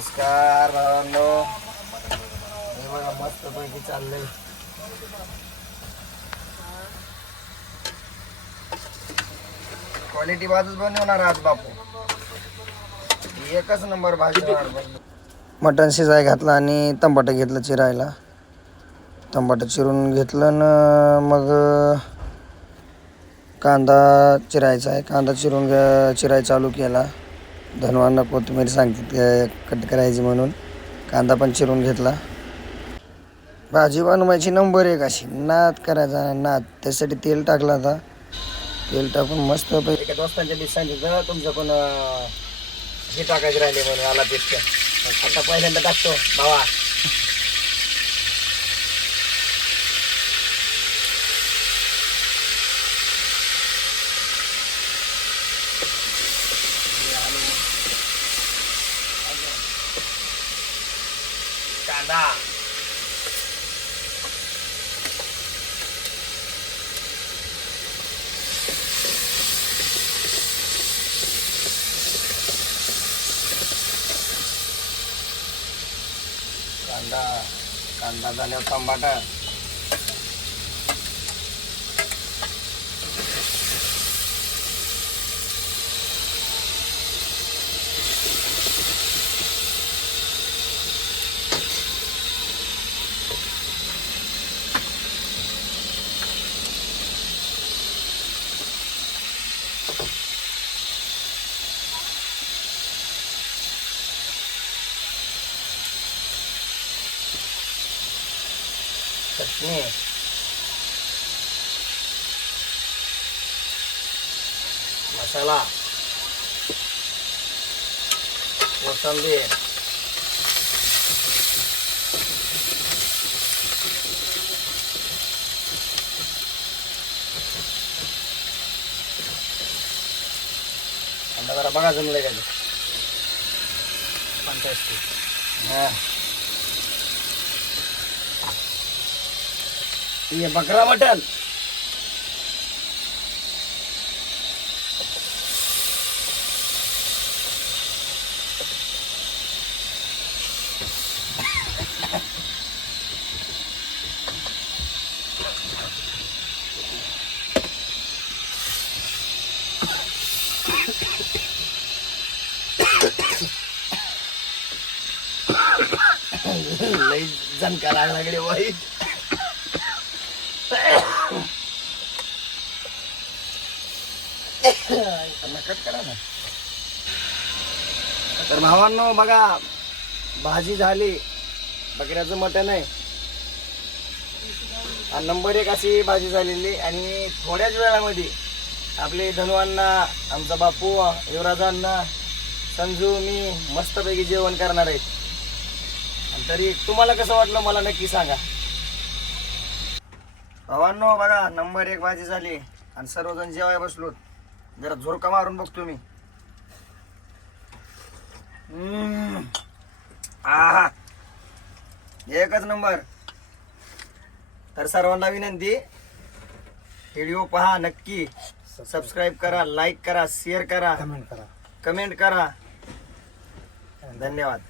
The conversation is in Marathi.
नमस्कार भावांनो, हे बघा मस्त पैकी चाललंय. क्वालिटी बाजूच बनवणार आज बापू. एकच नंबर भाजी. मटण शिजाय घातलं आणि टमाटर घेतलं चिरायला. टमाटर चिरून घेतलं ना मग कांदा चिरायचा आहे. कांदा चिराय चालू केला. धनवांना कोथिंबीर सांगितली कट करायची म्हणून कांदा पण चिरून घेतला. भाजी बनवायची नंबर एक अशी नाद करायचा नाद. त्यासाठी तेल टाकला आता. तेल टाकून मस्त एका दोस्तांच्या बी सांगितलं तुमचं पण हे टाकायचे राहिले म्हणून आला पेक्षा आता पहिल्यांदा टाकतो भावा. कांदा कांदा झाल्यावर टमाटर चटणी मसाला कोथिंबीर अंडा जरा बघा जमलं का फंटास्टिक. ये बकरा मटन लई झणका लागला कडे वाईट. कट करा ना. तर भावांनो बघा भाजी झाली. बकऱ्याचं मटण आहे आणि नंबर एक अशी भाजी झालेली. आणि थोड्याच वेळामध्ये आपले धनवांना आमचा बापू युवराजांना संजू मी मस्तपैकी जेवण करणार आहेत. तरी तुम्हाला कसं वाटलं मला नक्की सांगा. भावांनो बघा नंबर एक भाजी झाली आणि सर्वजण जेवाय बसलो. जरा झोरका मारून बघतो मी. आहा एकच नंबर. तर सर्वांना विनंती व्हिडिओ पहा नक्की. सबस्क्राईब करा, लाईक करा, शेअर करा, कमेंट करा. धन्यवाद.